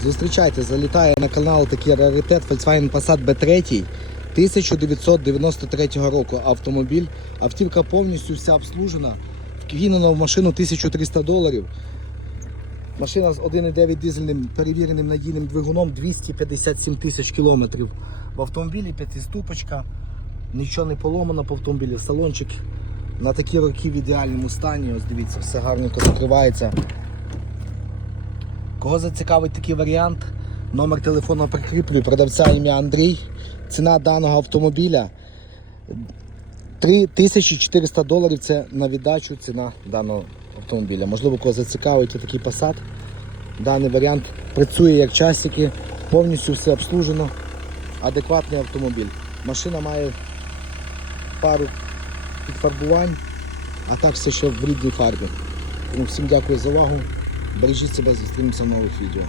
Зустрічайте, залітає на канал такий раритет Volkswagen Passat B3 1993 року автомобіль. Автівка повністю вся обслужена. Вкинено в машину 1300 доларів. Машина з 1,9 дизельним перевіреним надійним двигуном 257 тисяч кілометрів. В автомобілі п'ятиступочка, нічого не поломано по автомобілі, салончик на такі роки в ідеальному стані. Ось дивіться, все гарненько закривається. Кого зацікавить такий варіант? Номер телефону прикріплю, продавця ім'я Андрій. Ціна даного автомобіля 3400 доларів це на віддачу ціна даного автомобіля. Можливо, кого зацікавить такий Passat. Даний варіант працює як часики, повністю все обслужено. Адекватний автомобіль. Машина має пару підфарбувань, а так все ще в рідній фарбі. Тому всім дякую за увагу. Бережіть себе, зустрінемося в нових відео.